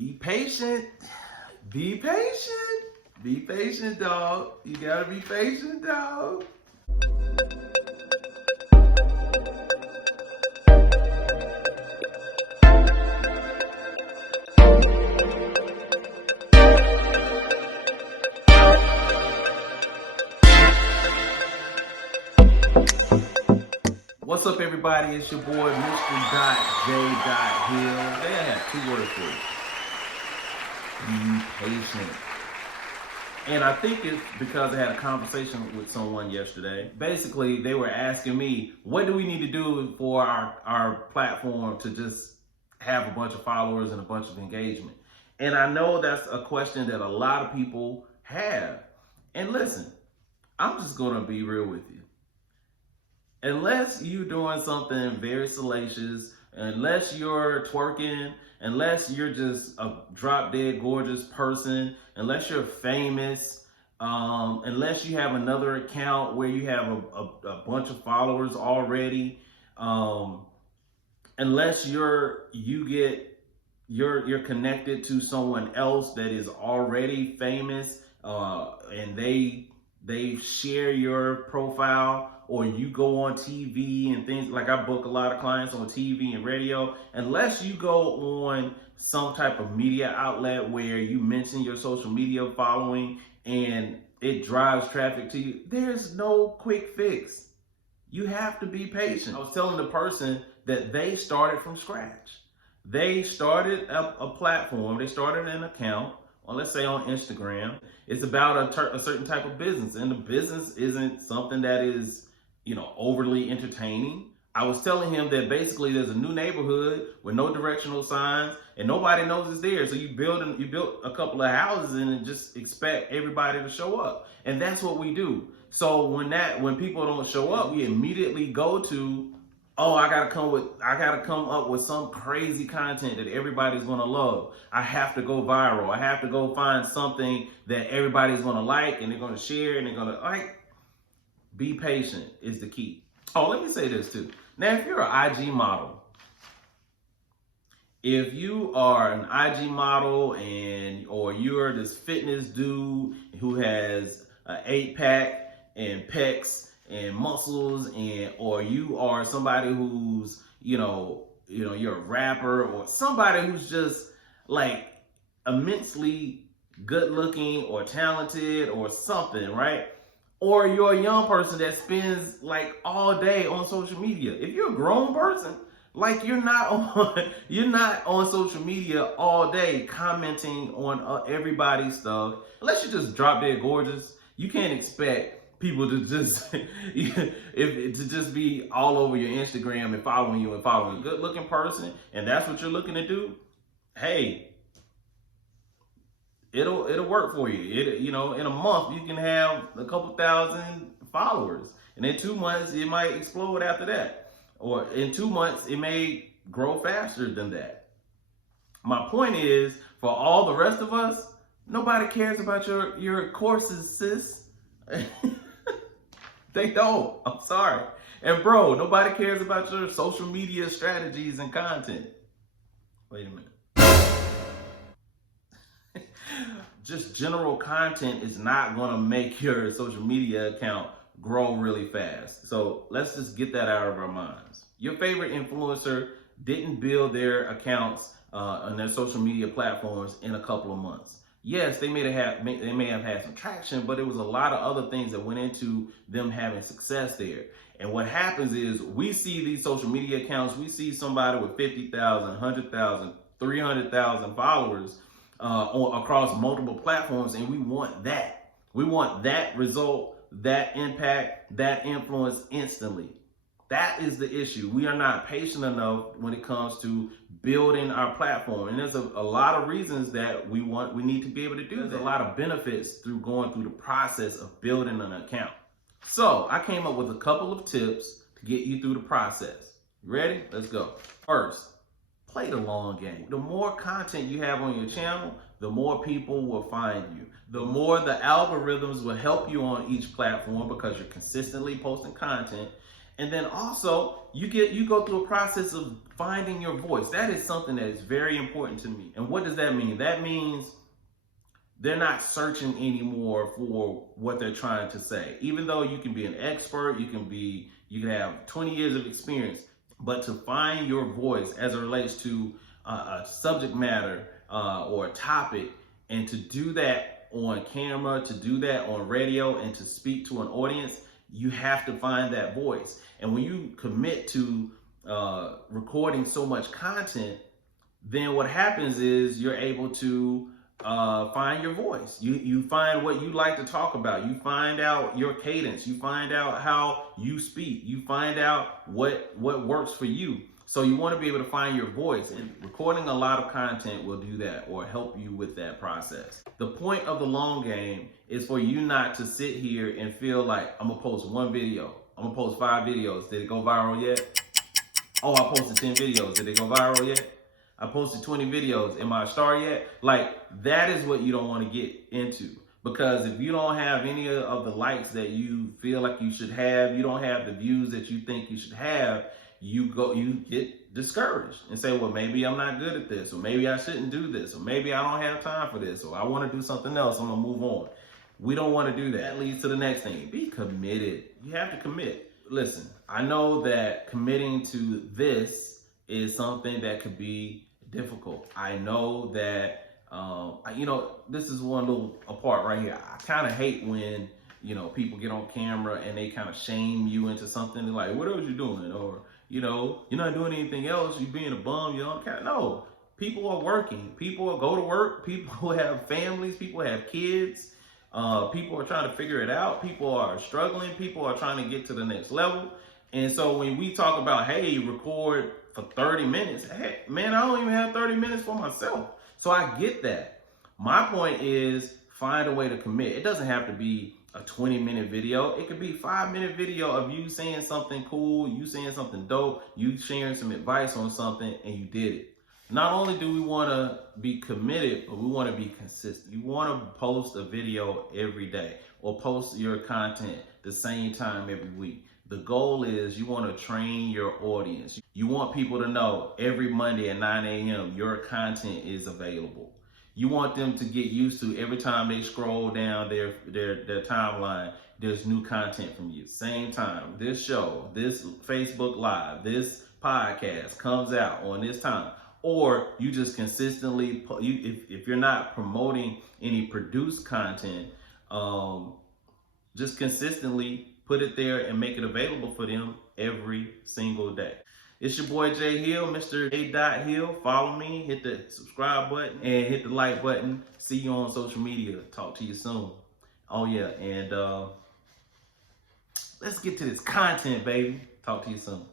Be patient. Be patient. Be patient, dog. You gotta be patient, dog. What's up, everybody? It's your boy, Mr. J. Hill. Today I have 2 words for you. Be patient. And I think it's because I had a conversation with someone yesterday. Basically, they were asking me, what do we need to do for our platform to just have a bunch of followers and a bunch of engagement? And I know that's a question that a lot of people have. And listen, I'm just gonna be real with you. Unless you're doing something very salacious, unless you're twerking, unless you're just a drop dead gorgeous person, unless you're famous, unless you have another account where you have a bunch of followers already, unless you're connected to someone else that is already famous, and they share your profile, or you go on TV and things like I book a lot of clients on TV and radio. Unless you go on some type of media outlet where you mention your social media following and it drives traffic to you, there's no quick fix. You have to be patient. I was telling the person that they started from scratch. They started a platform, they started an account, or let's say on Instagram. It's about a certain type of business, and the business isn't something that is, overly entertaining. I was telling him that basically there's a new neighborhood with no directional signs and nobody knows it's there. So you built a couple of houses and just expect everybody to show up. And that's what we do. So when people don't show up, we immediately go to, oh, I gotta come up with some crazy content that everybody's gonna love. I have to go viral. I have to go find something that everybody's gonna like and they're gonna share and they're gonna like. Be patient is the key. Oh, let me say this too. Now, if you're an IG model, if you are an IG model or you're this fitness dude who has an 8-pack and pecs and muscles, or you are somebody who's, you're a rapper, or somebody who's just like immensely good looking or talented or something, right? Or you're a young person that spends like all day on social media. If you're a grown person, like you're not on social media all day commenting on everybody's stuff. Unless you just drop dead gorgeous, you can't expect people to just to just be all over your Instagram and following you. A good looking person, and that's what you're looking to do. Hey, it'll work for you. In a month you can have a couple thousand followers, and in 2 months it might explode after that, or in 2 months it may grow faster than that. My point is, for all the rest of us, nobody cares about your courses, sis. They don't. I'm sorry. And bro, nobody cares about your social media strategies and content. Wait a minute. Just general content is not going to make your social media account grow really fast. So let's just get that out of our minds. Your favorite influencer didn't build their accounts on their social media platforms in a couple of months. Yes, they may have had some traction, but it was a lot of other things that went into them having success there. And what happens is, we see these social media accounts, we see somebody with 50,000, 100,000, 300,000 followers across multiple platforms, and we want that. We want that result, that impact, that influence instantly. That is the issue. We are not patient enough when it comes to building our platform. And there's a lot of reasons that we need to be able to do that. There's a lot of benefits through going through the process of building an account. So I came up with a couple of tips to get you through the process. You ready? Let's go. First, play the long game. The more content you have on your channel, the more people will find you. The more the algorithms will help you on each platform, because you're consistently posting content. And then also you go through a process of finding your voice. That is something that is very important to me. And what does that mean? That means they're not searching anymore for what they're trying to say. Even though you can be an expert, you can have 20 years of experience, but to find your voice as it relates to a subject matter or a topic, and to do that on camera, to do that on radio, and to speak to an audience, you have to find that voice. And when you commit to recording so much content, then what happens is you're able to find your voice. You find what you like to talk about. You find out your cadence. You find out how you speak. You find out what works for you. So you want to be able to find your voice, and recording a lot of content will do that or help you with that process. The point of the long game is for you not to sit here and feel like, I'm gonna post one video. I'm gonna post 5 videos. Did it go viral yet? Oh, I posted 10 videos. Did it go viral yet? I posted 20 videos. Am I a star yet? Like, that is what you don't want to get into. Because if you don't have any of the likes that you feel like you should have, you don't have the views that you think you should have, you get discouraged and say, well, maybe I'm not good at this, or maybe I shouldn't do this, or maybe I don't have time for this, or I want to do something else, I'm gonna move on. We don't want to do that. That leads to the next thing. Be committed. You have to commit. Listen, I know that committing to this is something that could be difficult. I know that this is one little apart right here. I kind of hate when people get on camera and they kind of shame you into something. They're like, what else you doing? Or you're not doing anything else. You being a bum. No. People are working. People go to work. People have families. People have kids. People are trying to figure it out. People are struggling. People are trying to get to the next level. And so when we talk about, hey, record for 30 minutes, hey, man, I don't even have 30 minutes for myself. So I get that. My point is, find a way to commit. It doesn't have to be a 20-minute video. It could be a 5-minute video of you saying something cool, you saying something dope, you sharing some advice on something, and you did it. Not only do we want to be committed, but we want to be consistent. You want to post a video every day or post your content the same time every week. The goal is you want to train your audience. You want people to know every Monday at 9 a.m. your content is available. You want them to get used to every time they scroll down their timeline, there's new content from you. Same time, this show, this Facebook Live, this podcast comes out on this time. Or you just consistently, if you're not promoting any produced content, just consistently put it there and make it available for them every single day. It's your boy Jay Hill, Mr. A. Hill. Follow me, hit the subscribe button, and hit the like button. See you on social media. Talk to you soon. Oh yeah, and let's get to this content, baby. Talk to you soon.